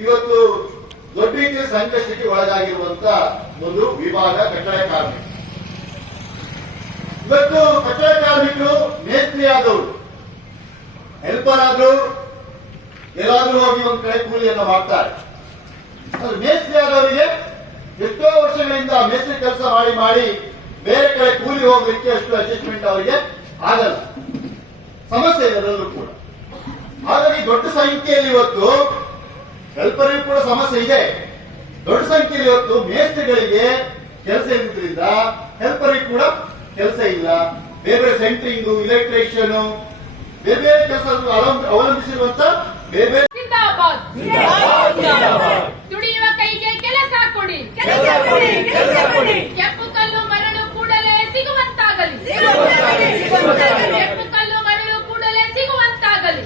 ಇವತ್ತು ದೊಡ್ಡ ರೀತಿಯ ಸಂಕಷ್ಟಕ್ಕೆ ಒಳಗಾಗಿರುವಂತ ಒಂದು ವಿಭಾಗ ಕಟ್ಟಡ ಕಾರ್ಮಿಕ. ಇವತ್ತು ಕಟ್ಟಡ ಕಾರ್ಮಿಕರು ಮೇಸ್ತ್ರಿ ಆದವರು ಹೆಲ್ಪರ್ ಆದ್ರು ಎಲ್ಲಾದ್ರೂ ಹೋಗಿ ಒಂದು ಕಡೆ ಕೂಲಿಯನ್ನು ಮಾಡ್ತಾರೆ. ಮೇಸ್ತ್ರಿ ಆದವರಿಗೆ ಎಷ್ಟೋ ವರ್ಷಗಳಿಂದ ಮೇಸ್ತ್ರಿ ಕೆಲಸ ಮಾಡಿ ಮಾಡಿ ಬೇರೆ ಕಡೆ ಕೂಲಿ ಹೋಗ್ಲಿಕ್ಕೆ ಅಷ್ಟು ಅಡ್ಜಸ್ಟ್ಮೆಂಟ್ ಅವರಿಗೆ ಆಗಲ್ಲ. ಸಮಸ್ಯೆ ಎಲ್ಲರೂ ಕೂಡ. ಆದರೆ ದೊಡ್ಡ ಸಂಖ್ಯೆಯಲ್ಲಿ ಇವತ್ತು ಹೆಲ್ಪರಿಗೂ ಕೂಡ ಸಮಸ್ಯೆ ಇದೆ. ದೊಡ್ಡ ಸಂಖ್ಯೆಯಲ್ಲಿ ಇವತ್ತು ಮೇಸ್ತ್ರಿಗಳಿಗೆ ಕೆಲಸ ಇರುವುದರಿಂದ ಹೆಲ್ಪರಿಗೆ ಕೂಡ ಕೆಲಸ ಇಲ್ಲ. ಬೇರೆ ಬೇರೆ ಸೆಂಟ್ರಿಂಗ್ ಇಲೆಕ್ಟ್ರಿಷಿಯನ್ ಬೇರೆ ಬೇರೆ ಕೆಲಸ ಅವಲಂಬಿಸಿರುವಂತ ಬೇರೆ ಬೇರೆ ಜಿಂದಾಬಾದ್. ದುಡಿಯುವ ಕೈಗೆ ಕೆಲಸ ಕೊಡಿ. ಕೆಲಸ ಕೊಡಿ ಕೆಲಸ ಕೊಡಿ. ಕೆಂಪು ಕಲ್ಲು ಮರಳು ಕೂಡಲೇ ಸಿಗುವಂತಾಗಲಿ. ಸಿಗುವಂತಾಗಲಿ, ಸಿಗುವಂತಾಗಲಿ. ಕೆಂಪು ಕಲ್ಲು ಮರಳು ಕೂಡಲೇ ಸಿಗುವಂತಾಗಲಿ.